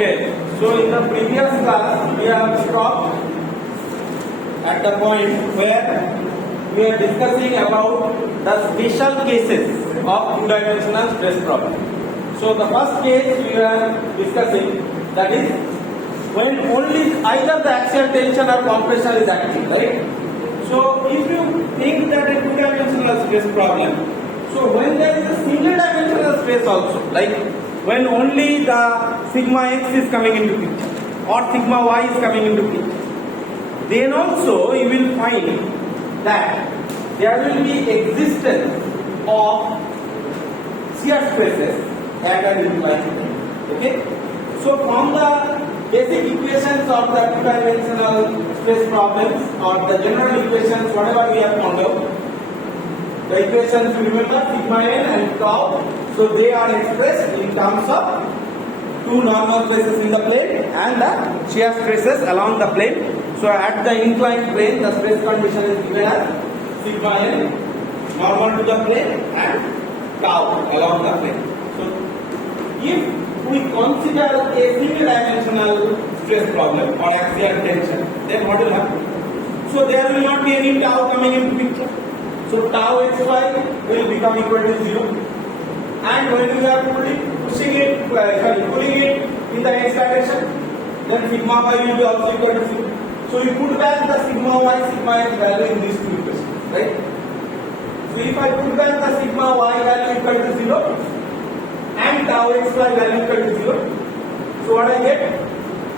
Okay, so in the previous class we have stopped at the point where we are discussing about the special cases of two-dimensional stress problem. So the first case we are discussing, that is when only either the axial tension or compression is acting, right? So if you think that a two-dimensional stress problem, so when there is a single dimensional stress also, like when only the sigma x is coming into picture or sigma y is coming into picture, then also you will find that there will be existence of shear stresses at an inclined plane. Okay? So from the basic equations of the two-dimensional stress problems or the general equations, whatever we have found out, the equations you remember, sigma n and tau, so they are expressed in terms of two normal stresses in the plane and the shear stresses along the plane. So at the inclined plane, the stress condition is given as sigma n normal to the plane and tau along the plane. So if we consider a single dimensional stress problem or axial tension, then what will happen? So there will not be any tau coming into picture. So tau xy will become equal to 0. And when we are pulling it in the x direction, then sigma y will be also equal to 0. So you put back the sigma y, sigma x value in these two equations, right? So if I put back the sigma y value equal to 0 and tau xy value equal to 0, so what I get?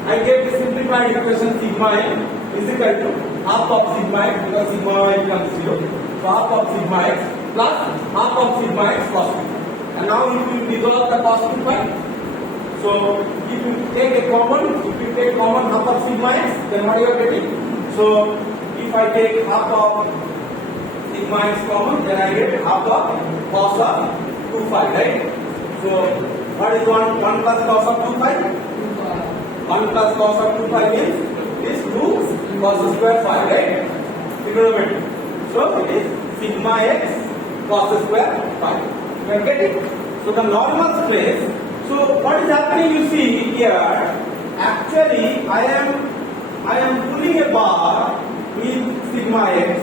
I get the simplified equation sigma n is equal to half of sigma x, because sigma y becomes 0. So half of sigma x plus half of sigma x cos theta. And now if you resolve the cos theta, so if you take common half of sigma x, then what you are getting? So if I take half of sigma x common, then I get half of cos of 2 phi, right? So what is 1 plus cos of 2 phi? 1 plus cos of 2 phi means is 2 cos square phi, right? Trigonometry. So it is sigma x cos square phi. You are getting? So the normal stress. So what is happening? You see here. Actually, I am pulling a bar with sigma x.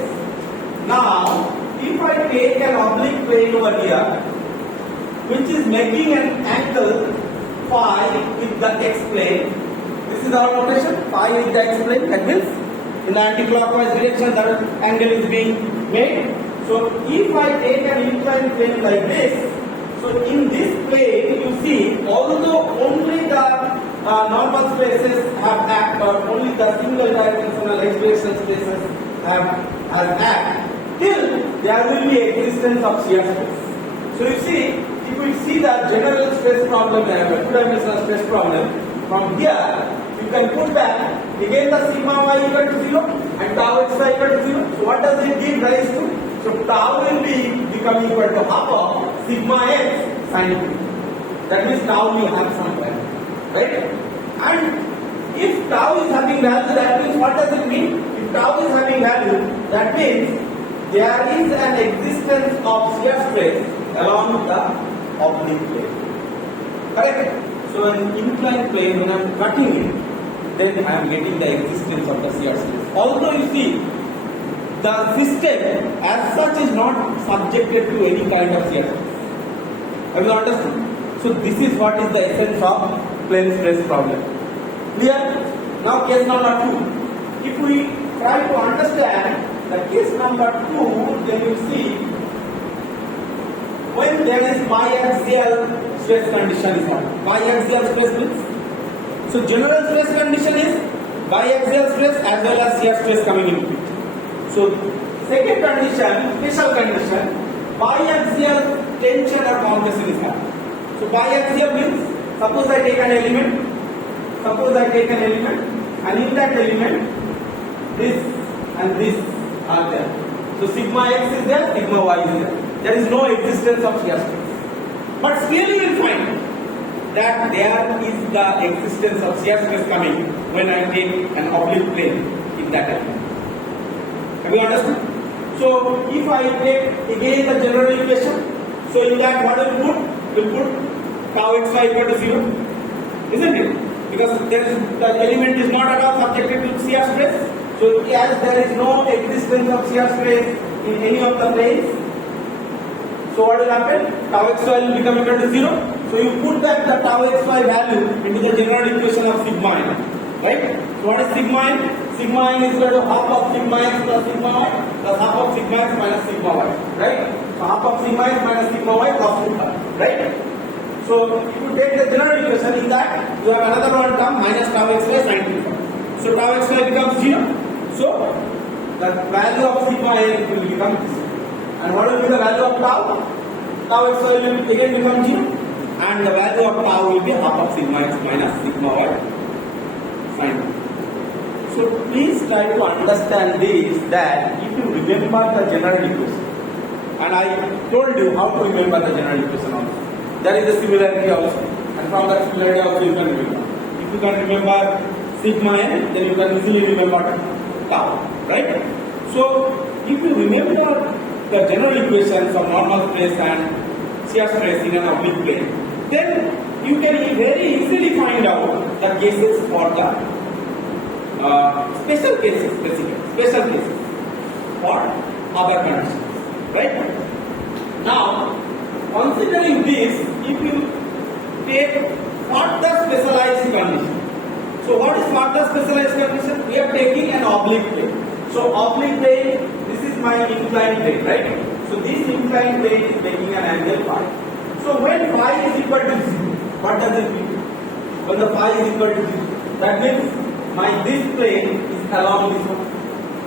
Now, if I take an oblique plane over here, which is making an angle phi with the x plane. This is our notation. Phi with the x plane. That means in the anti-clockwise direction, that angle is being made. So if I take an inclined plane like this, so in this plane you see, although only the normal spaces have act, or only the single dimensional expression spaces have act, still there will be existence of shear stress. So you see, if we see the general stress problem, two-dimensional stress problem, from here you can put back again the sigma y equal to 0 and tau xy equal to 0. So what does it give rise to? So tau will become equal to half of sigma x sin theta. That means tau will have some value, right? And if tau is having value, that means what does it mean? If tau is having value, that means there is an existence of shear stress along the oblique plane. Correct? So an inclined plane, when I am cutting it, then I am getting the existence of the shear stress. Although you see, the system as such is not subjected to any kind of shear stress. Have you understood? So this is what is the essence of plane stress problem. Clear? Now case number 2. If we try to understand the case number 2, then you see when there is biaxial stress condition is happening. Biaxial stress means, so general stress condition is biaxial stress as well as shear stress coming into picture. So second condition, special condition, biaxial tension or compression is happening. So biaxial means, suppose I take an element, and in that element this and this are there. So sigma x is there, sigma y is there. There is no existence of shear stress. But still you will find that there is the existence of shear stress coming when I take an oblique plane in that element. Have you understood? So if I take again the general equation, so in that what will put? Will put tau xy equal to 0, isn't it? because the element is not at all subjected to shear stress. So as there is no existence of shear stress in any of the planes, so what will happen? Tau xy will become equal to 0. So you put back the tau xy value into the general equation of sigma n, right? So what is sigma n? Sigma n is equal to half of sigma x plus sigma y plus half of sigma x minus sigma y, right? So half of sigma x minus sigma y cos theta, right? So if you take the general equation, in that you have another one term minus tau xy sin theta. So tau xy becomes 0. So the value of sigma n will become this. And what will be the value of tau? Tau xy will again become 0. And the value of tau will be half of sigma x minus sigma y sin theta. So please try to understand this, that if you remember the general equation, and I told you how to remember the general equation also. There is a similarity also, and from that similarity also you can remember. If you can remember sigma n, then you can easily remember tau, right? So if you remember the general equations of normal stress and shear stress in an oblique plane, then you can very easily find out the cases for the special cases, basically special cases for other conditions, right? Now, considering this, if you take further specialized condition, so what is further specialized condition? We are taking an oblique plane. So oblique plane, this is my inclined plane, right? So this inclined plane is making an angle phi. So when phi is equal to 0, what does it mean? When the phi is equal to 0, that means this plane is along this one.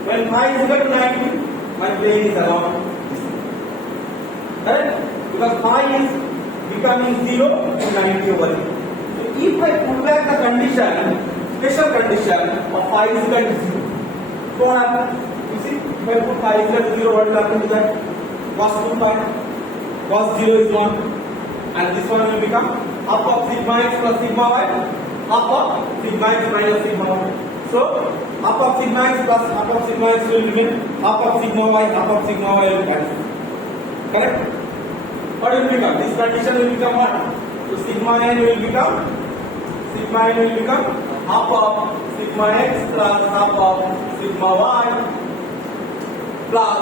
When phi is equal to 90, my plane is along this one. Right? Because phi is becoming 0 to 90 over here. So if I put back the condition, special condition of phi is equal to 0, so what happens? You see, if I put phi is equal to 0, what will happen to that? Cos 2 phi, cos 0 is 1, and this one will become half of sigma x plus sigma y, half of sigma x minus sigma y. So half of sigma x plus half of sigma x will remain, half of sigma y, half of sigma y will cancel. Correct? What will become? This condition will become what? So sigma n will become half of sigma x plus half of sigma y plus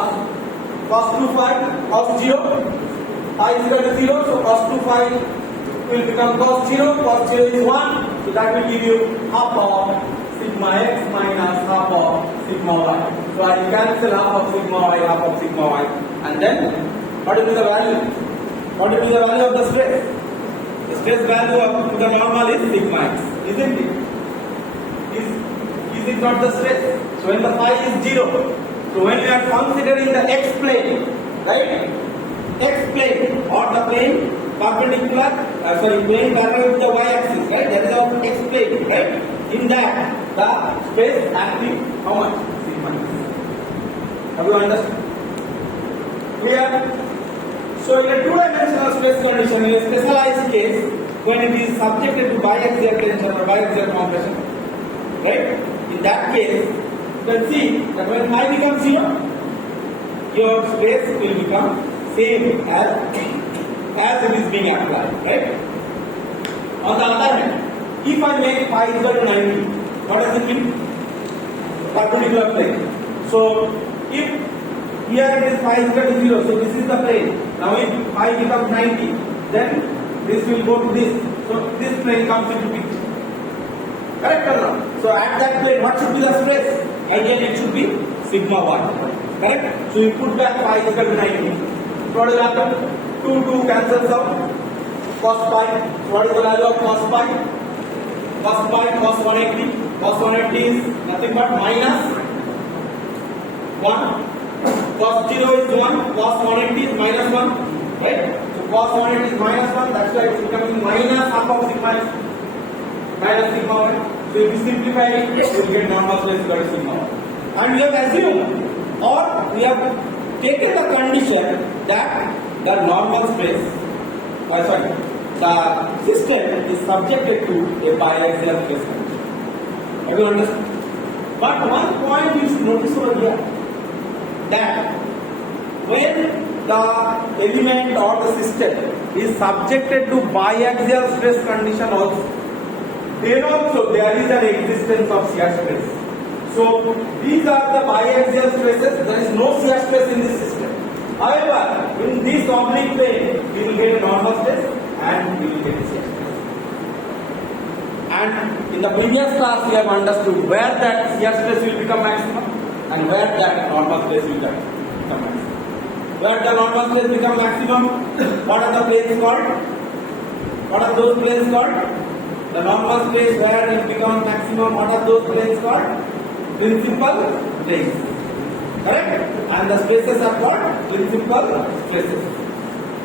cos 2 phi, cos 0, phi is equal to 0, so cos 2 phi will become cos 0 is 1, so that will give you half of sigma x minus half of sigma y. So I cancel half of sigma y, and then what will be the value? What will be the value of the stress? The stress value of the normal is sigma x, isn't it? Is it not the stress? So when the phi is 0, so when you are considering the x plane, right? X plane or the plane perpendicular, plane parallel with the y axis, right? That is our x plane, right? In that, the stress acting how much? Sigma x. Have you understood? Clear? So in a two-dimensional stress condition, in a specialized case, when it is subjected to biaxial tension or biaxial compression, right? In that case, you can see that when phi becomes 0, your stress will become same as it is being applied, right? On the other hand, if I make phi equal to 90, what does it mean? Perpendicular plane. So if here it is phi equal to 0, so this is the plane. Now if phi becomes 90, then this will go to this. So this plane comes into picture. Correct or not? So at that plane, what should be the stress? Again, it should be sigma 1. Correct? So you put back phi equal to 90. So what will happen? 2 cancels out. Cos pi. So what is the value of cos pi? Cos pi, cos 180. Cos 180 is nothing but minus 1. Cos 0 is 1. Cos 180 is minus 1. Right? So cos 180 is minus 1. That's why it's becoming minus half of sigma x minus sigma y. So if you simplify it, you will get normal stress equal to sigma y. And we have assumed, or we have taken the condition that the normal stress, the system is subjected to a biaxial stress condition. Have you understood? But one point you should notice over here, that when the element or the system is subjected to biaxial stress condition also, then also there is an existence of shear stress. So these are the biaxial stresses. There is no shear stress in this system. However, in this oblique plane, we will get normal stress and we will get shear stress. And in the previous class, we have understood where that shear stress will become maximum and where that normal stress will become maximum. Where the normal stress become maximum, what are the planes called? What are those planes called? The normal stress where it becomes maximum, what are those planes called? Principal planes. Correct? And the stresses are called principal stresses.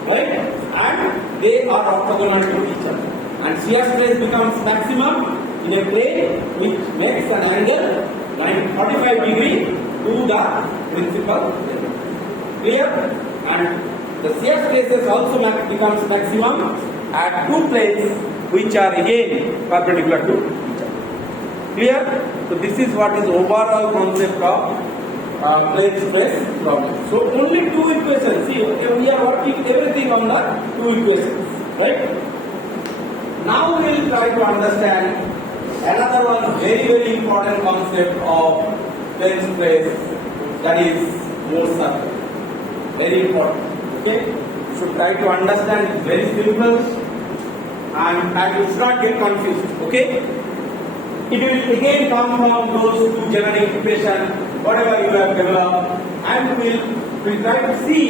Right? And they are orthogonal to each other. And shear stress becomes maximum in a plane which makes an angle 45 degree to the principal plane. Clear? And the shear stresses also becomes maximum at two planes which are again perpendicular to each other. Clear? So this is what is overall concept of plane stress problem. So only two equations. See, we are working everything on the two equations, right? Now we will try to understand another one very important concept of plane stress, that is more subtle. Very important. Okay? You should try to understand it very simple and you should not get confused. Okay? It will again come from those two generic equations, whatever you have developed, and we'll try to see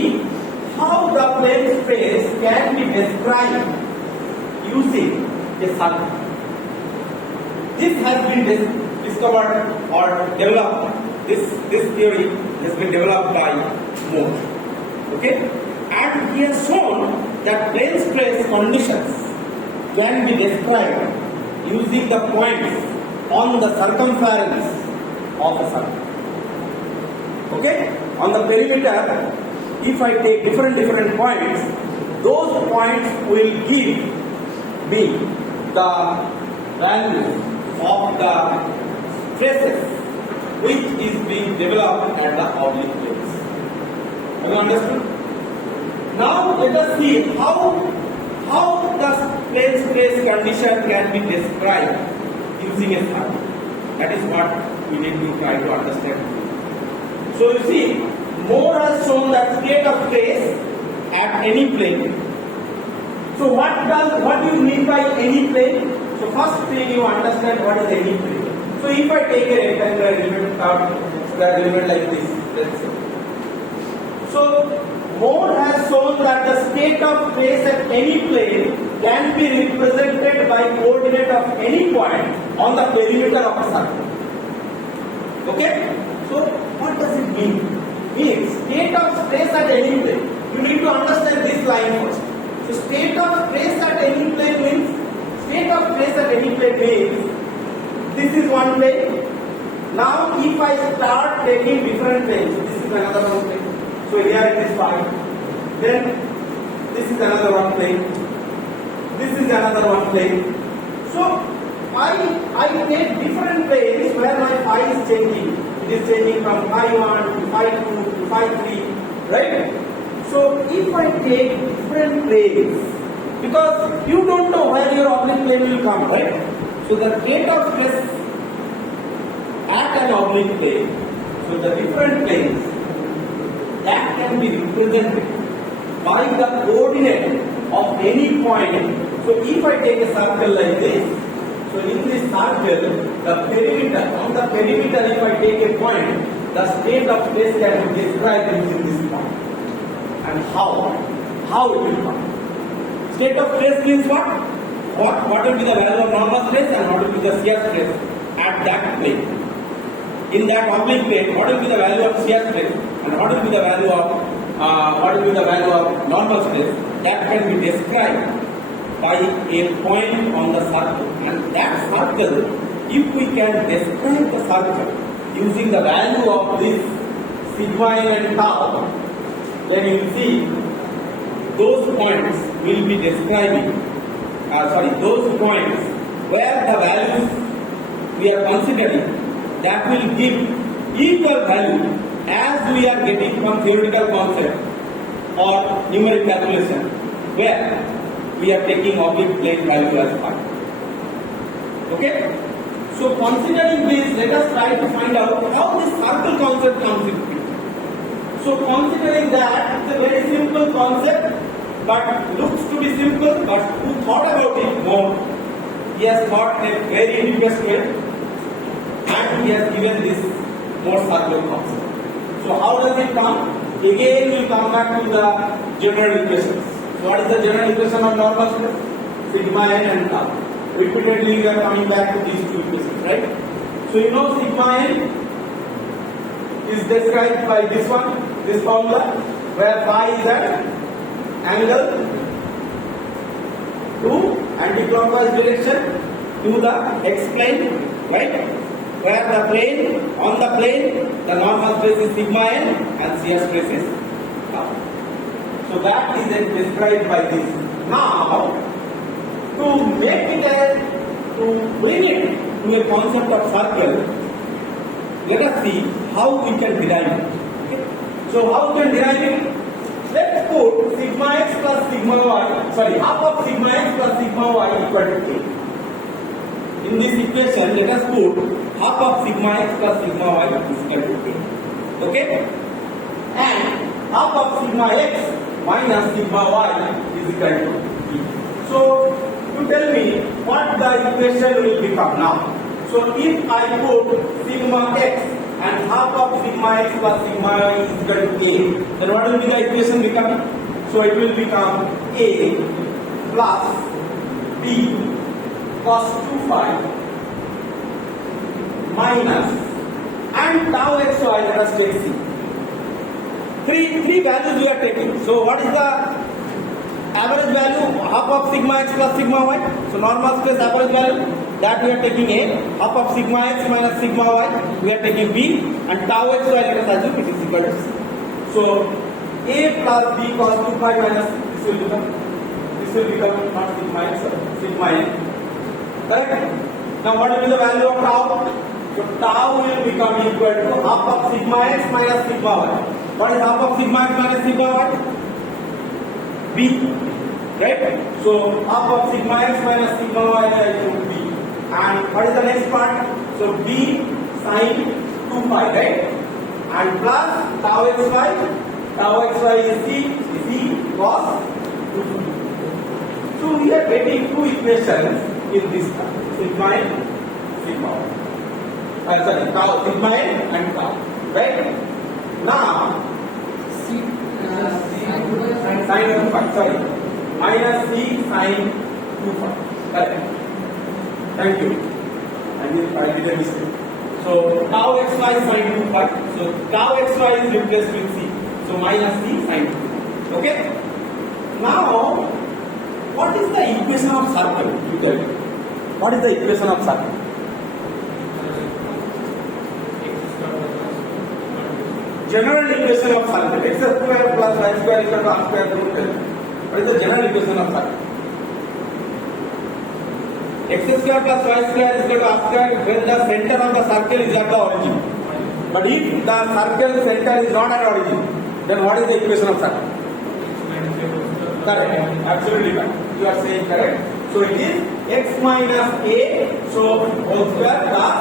how the plane space can be described using a circle. This has been discovered or developed. This theory has been developed by Moore. Okay, and he has shown that plane stress conditions can be described using the points on the circumference of a circle. Okay, on the perimeter, if I take different points, those points will give me the value of the stresses which is being developed at the oblique planes. Have you understood? Now let us see how the plane stress condition can be described using a circle. That is what we need to try to understand. So you see, Moore has shown that state of stress at any plane. So what do you mean by any plane? So first thing you understand what is any plane. So if I take a rectangular element, square element like this, let's say. So Moore has shown that the state of stress at any plane can be represented by coordinate of any point on the perimeter of a circle. Okay? So what does it mean? Means state of stress at any plane. You need to understand this line first. So state of stress at any plane means this is one plane. Now if I start taking different planes, this is another one plane. So here it is 5. Then this is another one plane. This is another one plane. So I take different planes where my phi is changing. It is changing from phi 1 to phi 2 to phi 3, right? So if I take different planes, because you don't know where your oblique plane will come, right? So the state of stress at an oblique plane, so the different planes that can be represented by the coordinate of any point. So if I take a circle like this, so in this circle, the perimeter, on the perimeter if I take a point, the state of stress can be described using this point. And how it will come? State of stress means what? What will be the value of normal stress and what will be the shear stress at that plane? In that oblique plane, what will be the value of shear stress and what will be the value of normal stress? That can be described by a point on the circle. And that circle, if we can describe the circle using the value of this sigma n and tau, then you will see those points will be describing, those points where the values we are considering, that will give equal value as we are getting from theoretical concept or numeric calculation, where we are taking oblique plane value as part. Okay? So considering this, let us try to find out how this circle concept comes into picture. So considering that, it's a very simple concept, but looks to be simple, but who thought about it more? He has thought in a very deepest way, and he has given this more circle concept. So how does it come? Again, we will come back to the general equations. So what is the general equation of normal space? Sigma n and tau. Repeatedly we are coming back to these two equations, right? So you know sigma n is described by this one, this formula, where phi is at angle to anti-clockwise direction to the x plane, right? Where the plane, on the plane, the normal space is sigma n and shear stress is tau. So that is then described by this. Now, to make it to bring it to a concept of circle, let us see how we can derive it. Okay? So how we can derive it? Let's put sigma x plus sigma y, sorry, half of sigma x plus sigma y equal to k. In this equation, let us put half of sigma x plus sigma y is equal to k. Okay? And half of sigma x minus sigma y is equal to k. So, you tell me what the equation will become now. So, if I put sigma x and half of sigma x plus sigma y is equal to k, then what will be the equation become? So, it will become a plus b cos 2 phi minus and tau xy, let us take c. Three values we are taking. So what is the average value? Half of sigma x plus sigma y. So normal space average value, that we are taking a. Half of sigma x minus sigma y, we are taking b, and tau xy, let us assume it is equal to c. So a plus b cos 2 phi minus this will become not sigma x, sigma n. Correct? Now what will be the value of tau? So tau will become equal to half of sigma x minus sigma y. What is half of sigma x minus sigma y? B. Right? So half of sigma x minus sigma y is equal to b. And what is the next part? So b sin 2 phi, right? And plus tau xy. Tau xy is c cos 2 phi. So we are getting two equations in this part. Sigma n, sigma y. Sorry, tau, sigma n and tau. Right? Now, sin 2 phi, sorry, minus c sin 2 phi. Correct. Thank you. I did a mistake. So, tau xy sin 2 phi. So, tau xy is replaced with c. So, minus c sin 2. Okay? Now, what is the equation of circle? You tell me. What is the equation of circle? General equation of circle. X square plus y square equal to r square root l. What is the general equation of circle? X square plus y square is equal to r square when the center of the circle is at the origin. But if the circle center is not at origin, then what is the equation of circle? Correct. Absolutely correct. You are saying correct. So it is x minus a, so whole square plus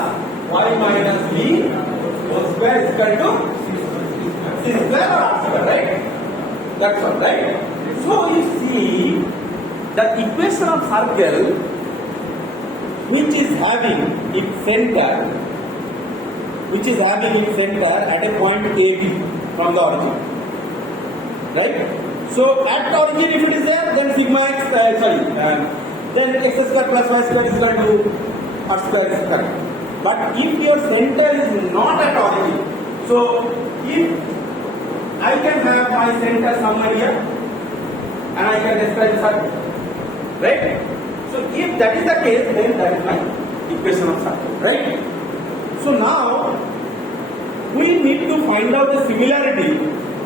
y minus b whole square is equal to c square or r square, right? That's all, right? So you see the equation of circle which is having its center at a point AB from the origin, right? So at the origin, if it is there, then sigma x, then x square plus y square is equal to r square is correct. But if your center is not at origin, so if I can have my center somewhere here, and I can describe the circle, right? So if that is the case, then that is my equation of circle, right? So now we need to find out the similarity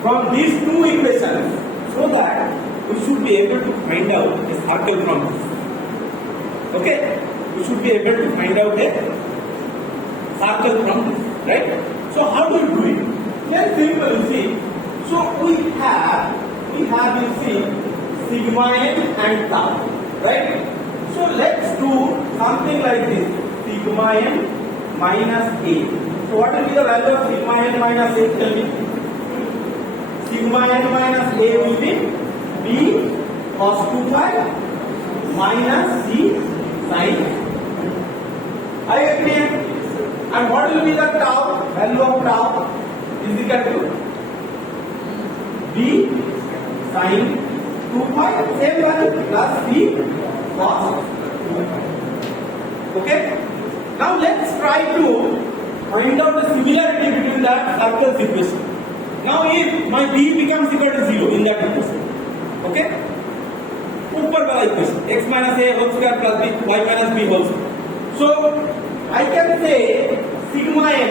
from these two equations, so that we should be able to find out a circle from this. Okay? We should be able to find out a circle from this, right? So how do you do it? Very simple, you see. So we have you see sigma n and tau, right? So let's do something like this, sigma n minus a. So what will be the value of sigma n minus a? Tell me. Sigma n minus a will be b cos 2 phi minus c sin. Are you agree? And what will be the tau? Value of tau is equal to b sin 2 phi, same value, plus b cos 2 phi. Okay? Now let's try to find out the similarity between that Laplace equation. Now if my b becomes equal to 0 in that equation, okay? ऊपर वाला equation x minus a whole square plus b y minus b whole square. So I can say sigma n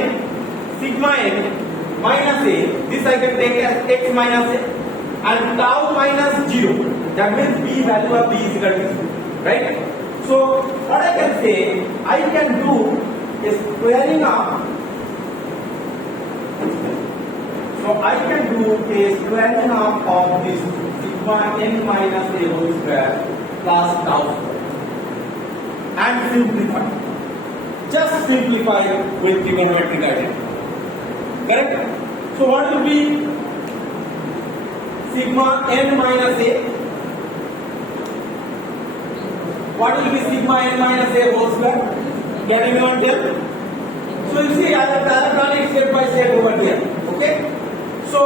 minus a, this I can take as x minus a, and tau minus 0. That means b value of b is equal to 0, right? So what I can say, I can do a squaring up. So I can do a squaring up of this sigma n minus a whole square plus tau square and simplify. Just simplify with trigonometric identity. Correct? So what will be sigma n minus a? What will be sigma n minus a whole square? Can anyone tell? So you see, I have done it step by step over here. Okay? So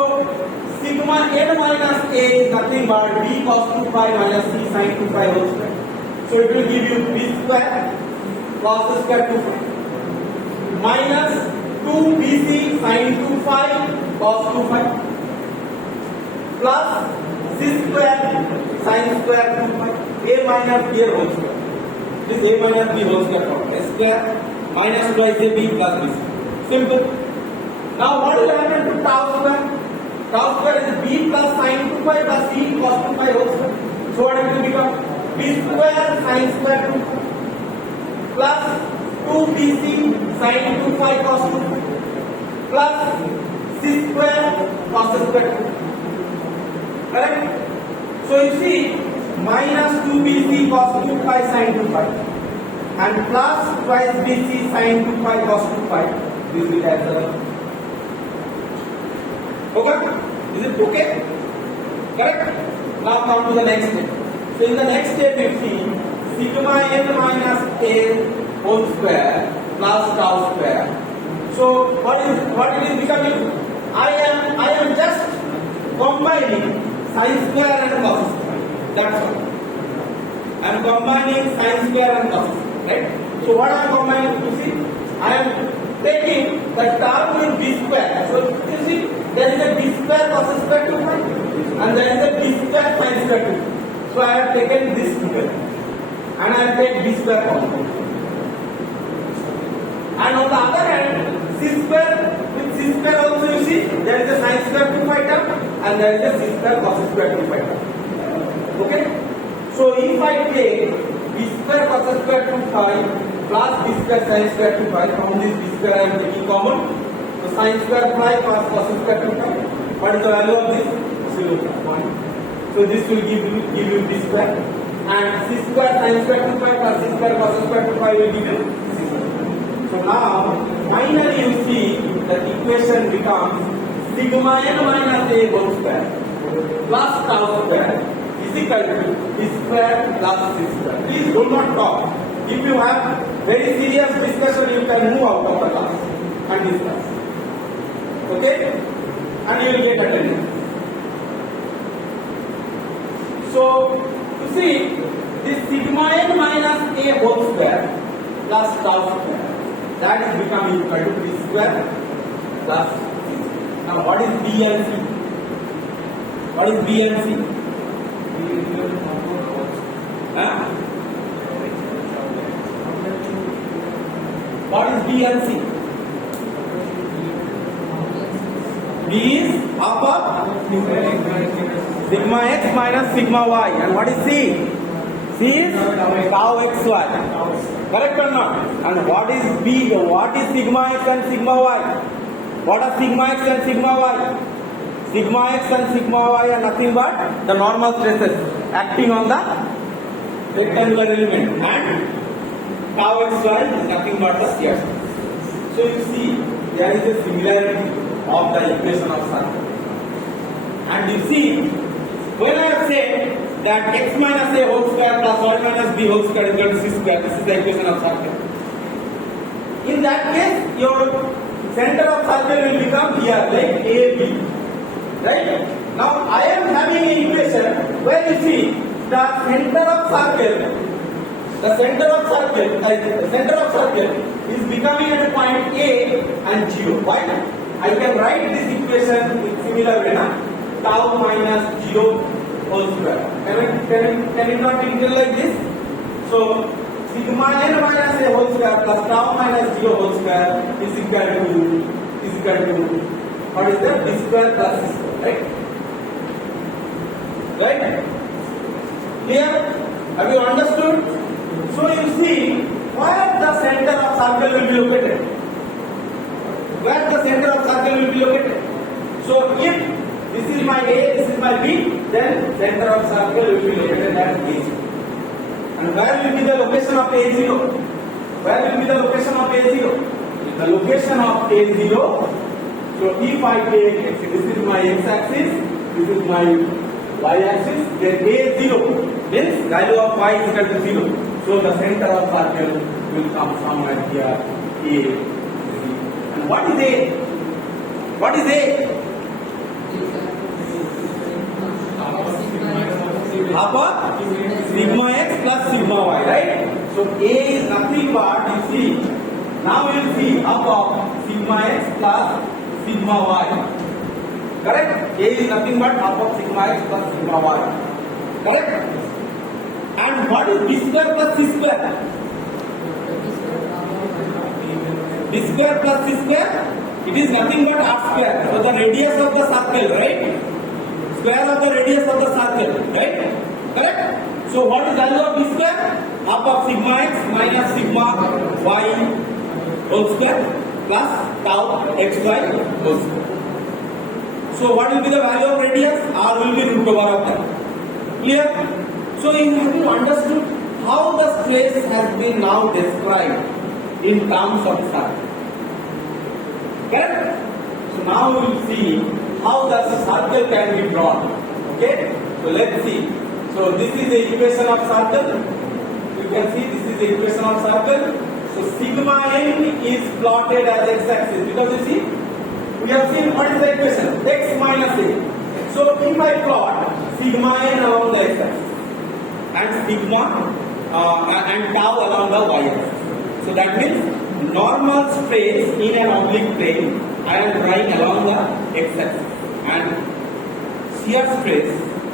sigma n minus a is nothing but b cos 2 phi minus c sin 2 phi whole square. So it will give you b square cos square 2 phi minus 2bc sin 2 phi cos 2 phi plus c square sin square 2 phi a minus b whole square. This a minus b whole square form a square minus twice a b plus b. Simple. Now what will happen to tau square? Tau square is b plus sin 2 phi plus c cos 2 phi whole square. So what it will become? B square sin square 2 phi plus 2bc sin 2 phi cos 2 phi plus c square cos square 2. Correct? So you see, minus 2bc cos 2 phi sin 2 phi and plus twice bc sin 2 phi cos 2 phi. This will answer. Okay? Is it okay? Correct? Now come to the next step. So in the next step you see sigma n minus a whole square plus tau square. So what it is becoming? I am just combining sin square and cos square. That's all. I am combining sin square and cos square, right? So what I am combining? You see, I am taking the term with b square. So you see, there is a b square cos square 2 phi and there is a b square sin square 2 phi. So I have taken this together and I have taken b square component. And on the other hand, c square, with c square also you see, there is a sin square 2 phi term and there is a c square cos square 2 phi term. Okay? So if I take b square cos square 2 phi plus b square sin square 2 phi, from this b square I am taking common. So sin square phi plus cos square 2 phi. What is the value of this? 0.1. So this will give you b square and c square sin square 2 phi plus c square cos square 2 phi will give you. So now, finally you see the equation becomes sigma n minus a whole square plus tau square is equal to b square plus c square. Please do not talk. If you have very serious discussion, you can move out of the class and discuss. Okay? And you will get attendance. So, you see, this sigma n minus a whole square plus tau square, that is becoming equal to b square plus c square. Now what is b and c? What is b and c? Huh? What is b and c? B is upper sigma x minus sigma y, and what is c? C is tau xy. Correct or not? And what is b? What is sigma x and sigma y? What are sigma x and sigma y? Sigma x and sigma y are nothing but the normal stresses acting on the rectangular element, and tau xy is nothing but the shear stress. So you see there is a similarity of the equation of circle. And you see, when I have said that x minus a whole square plus y minus b whole square is equal to c square, this is the equation of circle. In that case, your center of circle will become here like AB. Right? Now I am having an equation where you see the center of circle is becoming at a point A and 0. Why? I can write this equation in similar way, tau minus 0 whole square. Can it not be written like this? So sigma n minus a whole square plus tau minus 0 whole square is equal to what is that? B square plus c square, right? Here, have you understood? So you see where the center of circle will be located. Where the center of circle will be located. So if this is my A, this is my B, then center of circle will be located at A0. And where will be the location of A0? Where will be the location of A0? The location of A0. So if I take this is my x-axis, this is my y-axis, then A0 means value of y is equal to 0. So the center of circle will come somewhere here, A. And what is A? What is A? Half of sigma x plus sigma y, right? So A is nothing but, you see, now you will see half of sigma x plus sigma y. Correct? A is nothing but half of sigma x plus sigma y. Correct? And what is b square plus c square? B square plus c square? It is nothing but r square. So the radius of the circle, right? Square of the radius of the circle, right? Correct? So what is value of b square? Half of sigma x minus sigma y whole square plus tau xy whole square. So what will be the value of radius? R will be root over of that. Clear? So you have to understood how the stress has been now described in terms of circle. Correct? So now we will see how the circle can be drawn. Okay? So let's see. So this is the equation of circle. You can see this is the equation of circle. So sigma n is plotted as x-axis because you see we have seen what is the equation? X minus a. So if I plot sigma n along the x-axis and sigma and tau along the y-axis. So that means normal stress in an oblique plane I am drawing along the x-axis, and shear stress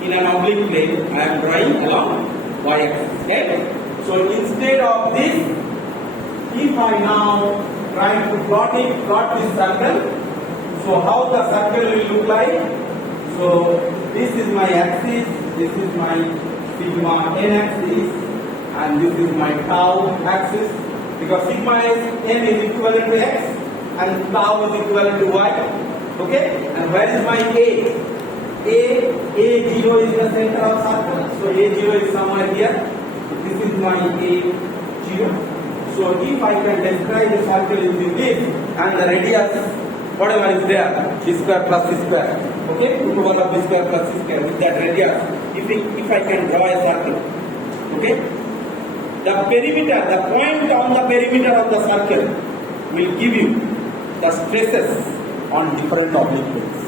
in an oblique plane I am drawing along y-axis. Okay? So instead of this, if I now try to plot this circle, so how the circle will look like? So this is my axis, this is my sigma n axis, and this is my tau axis, because sigma n is equivalent to x and tau is equivalent to y. Okay? And where is my A? A0 is the center of circle. So A0 is somewhere here. This is my A0. So if I can describe the circle using this and the radius, whatever is there, b square plus c square. Okay? Root over of b square plus c square with that radius. If I can draw a circle. Okay? The perimeter, the point on the perimeter of the circle will give you the stresses on different oblique planes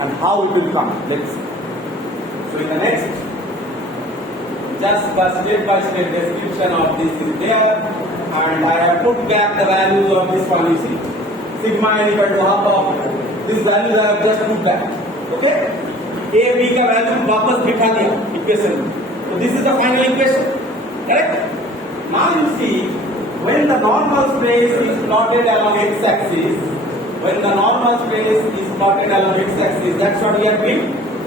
and how it will come. Let's see. So in the next, just the step-by-step description of this is there, and I have put back the values of this one. You see, sigma n equal to half of this values I have just put back. Okay? A B का value वापस बिठा दिया equation में. So this is the final equation. Correct? Now you see, when the normal space is plotted along x-axis, that's what we have been.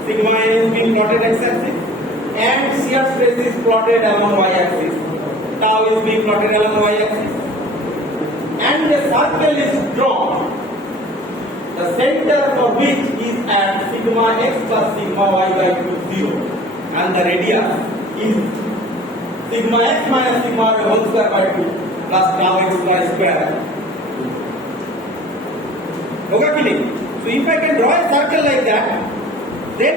Sigma n is being plotted x-axis, and shear stress is plotted along y-axis. Tau is being plotted along y-axis, and the circle is drawn. The center for which is at sigma x plus sigma y by 2, 0, and the radius is sigma x minus sigma y whole square by 2 plus tau x y square. Okay, feeling? So if I can draw a circle like that, then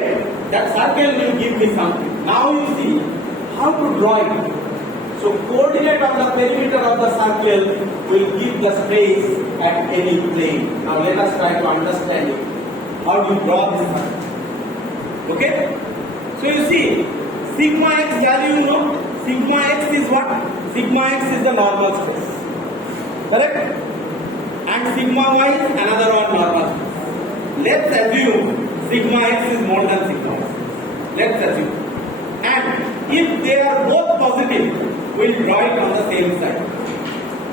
that circle will give me something. Now you see how to draw it. So coordinate of the perimeter of the circle will give the space at any plane. Now let us try to understand it. How do you draw this circle? Okay? So you see, sigma x value, you know, sigma x is what? Sigma x is the normal space. Correct? And sigma y is another one normal space. Let's assume sigma x is more than sigma y. Let's assume. And if they are both positive, we'll draw it on the same side.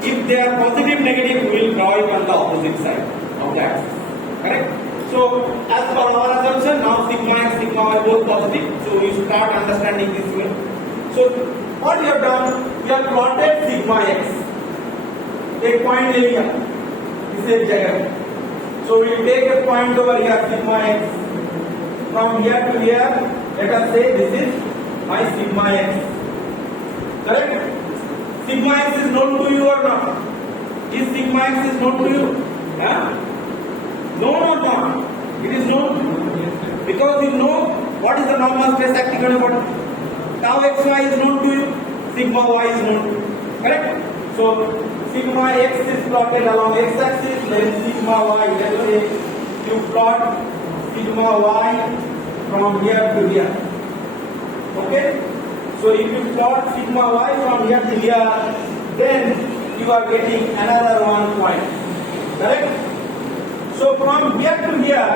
If they are positive, negative, we'll draw it on the opposite side of the axis. Correct? So, as per our assumption, now sigma x, sigma y both positive. So, we start understanding this way. So, what we have done, we have plotted sigma x. एक point ले लिया इस एक जगह. So, we will take a point over here, sigma x. From here to here, let us say this is my sigma x. Correct? Sigma x is known to you or not? Is sigma x is known to you? Yeah? Known or not? It is known because you know what is the normal space acting on a body. Tau xy is known to you. Sigma y is known to you. Correct? So sigma x is plotted along x-axis. Then sigma y. Let's say you plot sigma y from here to here. Okay? So if you plot sigma y from here to here, then you are getting another 1 point. Correct? So from here to here,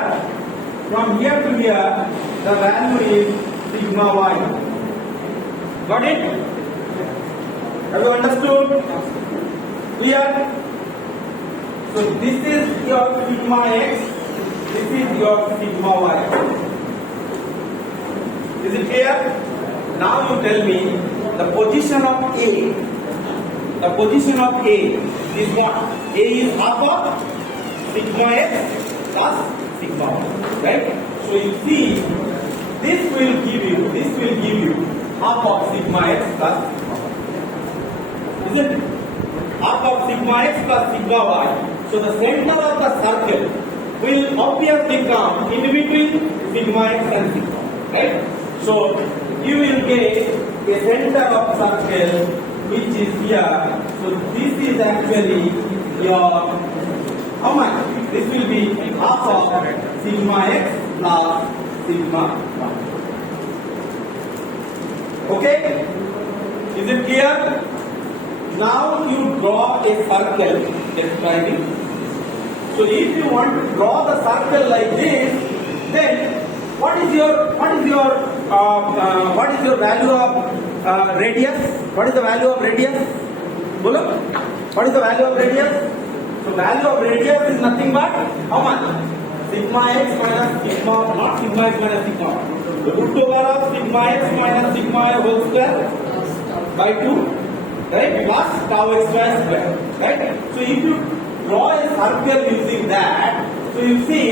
the value is sigma y. Got it? Have you understood? Clear? So this is your sigma x, this is your sigma y. Is it clear? Now you tell me the position of A. The position of A is what? A is half of sigma x plus sigma y. Right? So you see, this will give you half of sigma x plus sigma y. Isn't it? Half of sigma x plus sigma y. So the center of the circle will obviously come in between sigma x and sigma y. Right? So you will get a center of circle which is here. So this is actually your, how much? This will be half of sigma x plus sigma y. Okay? Is it clear? Now you draw a circle describing. So if you want to draw the circle like this, then what is your value of radius? What is the value of radius? Bolo? What is the value of radius? So value of radius is nothing but how much? Sigma x minus sigma, not sigma x minus sigma. The root over of sigma x minus sigma y whole square by 2, right? Plus tau x square, right? So if you draw a circle using that, so you see,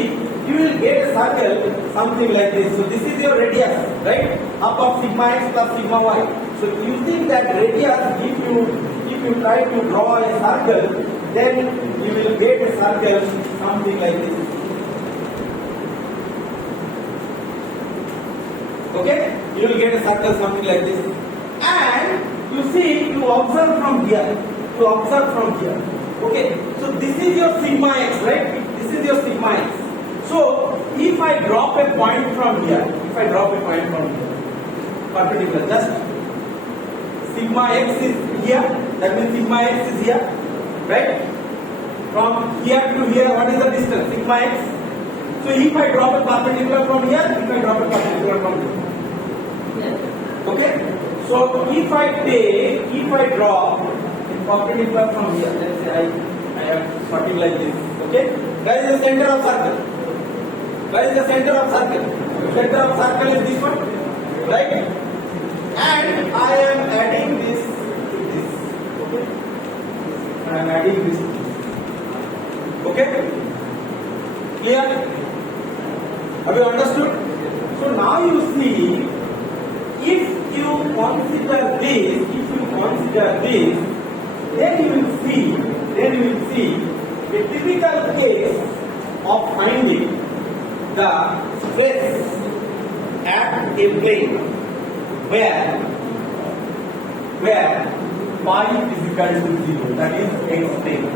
you will get a circle something like this. So this is your radius, right? Half of sigma x plus sigma y. So using that radius, if you try to draw a circle, then you will get a circle something like this. Okay? You will get a circle something like this. And you see, you observe from here. Okay? So this is your sigma x, right? This is your sigma x. So if I drop a point from here, perpendicular, just sigma x is here, that means sigma x is here, right? From here to here, what is the distance? Sigma x. So if I drop a perpendicular from here, okay? So if I draw a perpendicular from here, let's say I have something like this, okay? Where is the center of circle? Where is the center of circle? The center of circle is this one, right? And I am adding this to this, okay? I am adding this to this, okay? Clear? Have you understood? So now you see, if you consider this, if you consider this, then you will see a typical case of finding the stress at a plane where phi is equal to 0, that is x plane.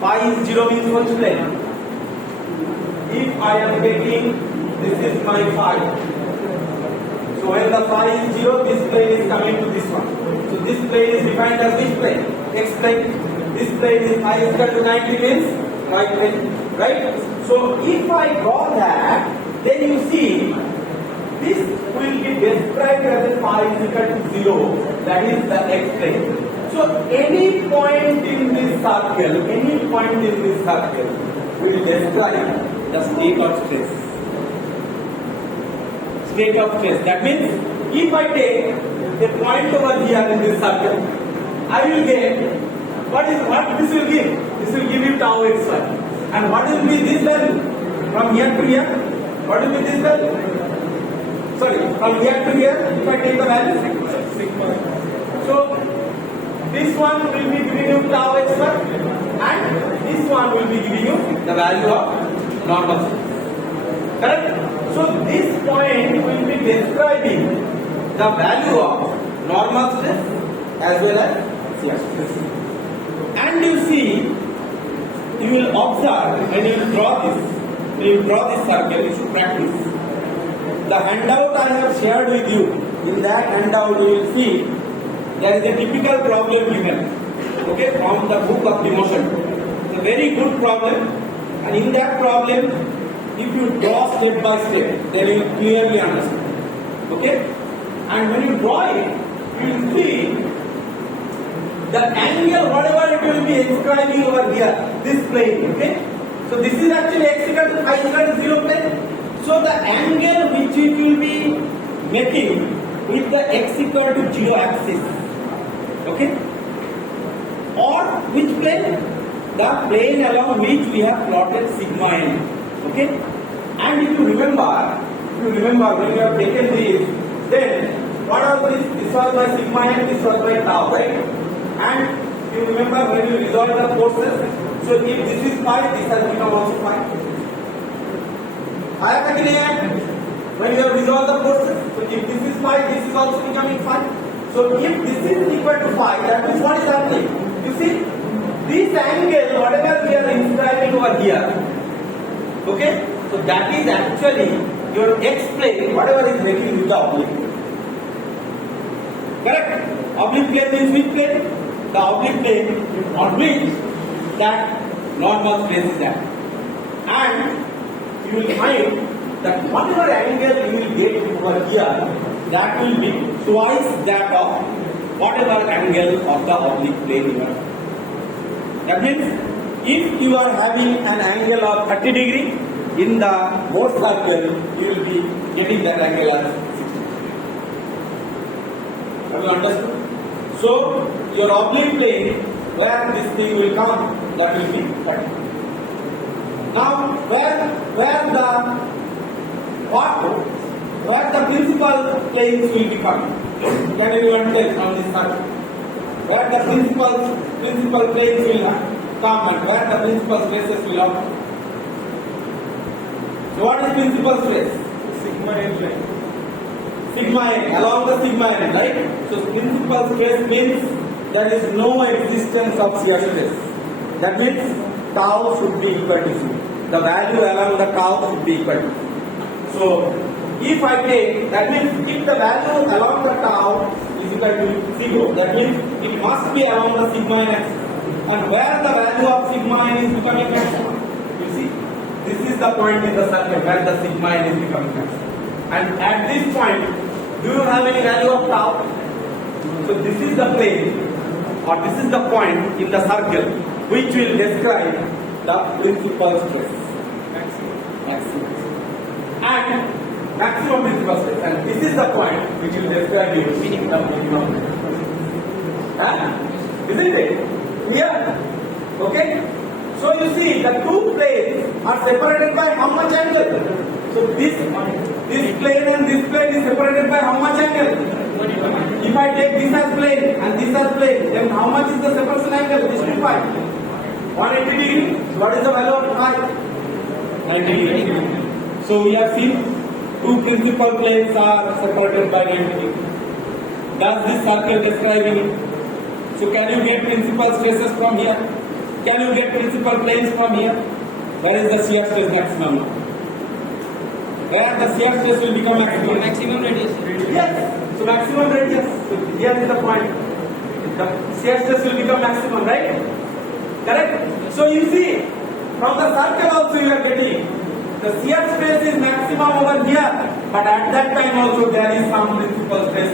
Phi is 0 means which plane? If I am taking, this is my phi. So when the phi is 0, this plane is coming to this one. So this plane is defined as which plane? X plane. This plane is phi is equal to 90 means right plane. Right? So if I draw that, then you see this will be described as a phi is equal to 0, that is the x plane. So any point in this circle will describe the state of stress. That means if I take a point over here in this circle, I will get what this will give? This will give you tau xy. And what will be this value? From here to here, what will be this value? Sorry, from here to here, if I take the value sigma. So this one will be giving you tau xy, and this one will be giving you the value of normal stress. Correct? So this point will be describing the value of normal stress as well as shear stress. And you see, you will observe and you will draw this circle, you should practice. The handout I have shared with you, in that handout you will see there is a typical problem given, okay, from the book of the motion. It's a very good problem, and in that problem, if you draw step by step, then you will clearly understand. Okay? And when you draw it, you will see the angle, whatever it will be inscribing over here, this plane. Okay? So this is actually x equal to phi equal to 0 plane. So the angle which it will be making with the x equal to 0 axis. Okay? Or which plane? The plane along which we have plotted sigma n. Okay? And if you remember when you have taken this, then what was this? This was by sigma n, this was by tau, right? And you remember when you resolve the forces, so if this is phi, this has become also phi. When you have resolved the forces, so if this is phi, this is also becoming phi. So if this is equal to phi, that means what is happening? You see, this angle, whatever we are inscribing over here, okay, so that is actually your x plane, whatever is making with the oblique. Correct? Oblique plane means which plane? The oblique plane on which that normal stress is at. And you will find that whatever angle you will get over here, that will be twice that of whatever angle of the oblique plane you have. That means if you are having an angle of 30 degree in the both circle, you will be getting that angle as 60. Have you understood? So your oblique plane, where this thing will come, that will be 30. Now where the principal planes will be coming? Can anyone tell from this circle? Where the principal planes will come and where the principal stresses will occur? So what is principal stress? Sigma n plane. Sigma n, along the sigma n, right? So principal stress means there is no existence of shear stress. That means tau should be equal to 0. The value along the tau should be equal to 0. So if I take, that means if the value along the tau is equal to 0, that means it must be along the sigma n axis. And where the value of sigma n is becoming maximum, you see, this is the point in the circle where the sigma n is becoming maximum. And at this point, do you have any value of tau? So this is the plane, or this is the point in the circle which will describe the principal stress. Maximum. And maximum principal stress. And this is the point which will describe your minimum. Isn't it? Clear? Okay? So you see, the two planes are separated by how much angle? So this plane and this plane is separated by how much angle? If I take this as plane and this as plane, then how much is the separation angle? This will find 180 degree. So what is the value of phi? 90 degree. So we have seen two principal planes are separated by 90 degree. Does this circle describing it? So can you get principal stresses from here? Can you get principal planes from here? Where is the shear stress maximum? Where the shear stress will become maximum? Maximum radius. Yes. So maximum radius. So here is the point. The shear stress will become maximum, right? Correct? So you see, from the circle also you are getting the shear stress is maximum over here, but at that time also there is some principal stress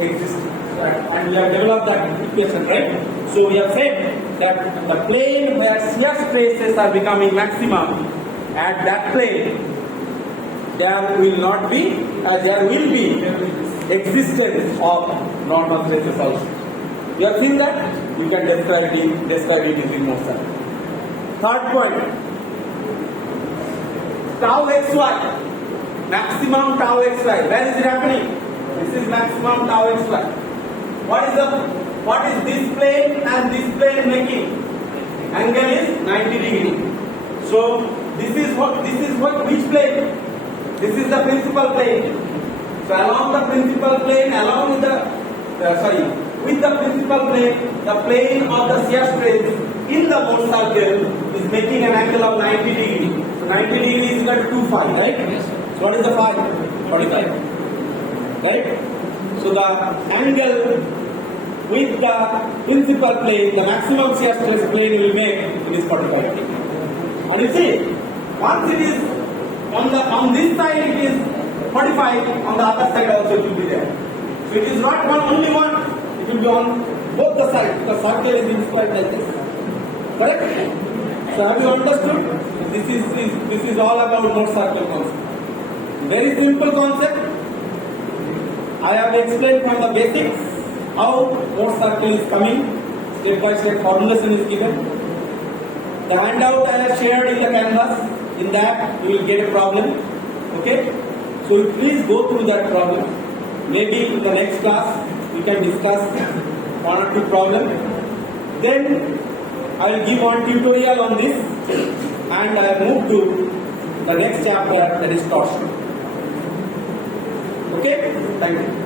existing. And we have developed that equation, right? So we have said that the plane where shear stresses are becoming maximum, at that plane there will not be, there will be existence of normal stresses also. You have seen that? You can describe it in motion. Third point, tau xy, maximum tau xy. Where is it happening? This is maximum tau xy. What is this plane and this plane making? Angle is 90 degree. So this is what which plane? This is the principal plane. So along the principal plane, along with with the principal plane, the plane of the shear stress in the mode circle is making an angle of 90 degree. So 90 degree is equal to 2 phi, right? Yes, sir. So what is the phi? 45. Right? So the angle with the principal plane, the maximum shear stress plane will make it is 45 degree. And you see, once it is on this side it is 45, on the other side also it will be there. So it is not only one, it will be on both the sides. The circle is inscribed like this. Correct? So have you understood? This is all about mode circle concept. Very simple concept. I have explained from the basics how mode circle is coming. Step by step formulation is given. The handout I have shared in the canvas. In that you will get a problem. Okay? So please go through that problem. Maybe in the next class we can discuss one or two problems. Then I will give one tutorial on this and I will move to the next chapter, that is torsion. Okay? Thank you.